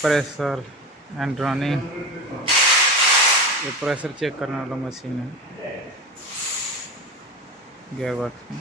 Pressure and running. ये pressure check करने वाला मशीन है गियर बॉक्स में।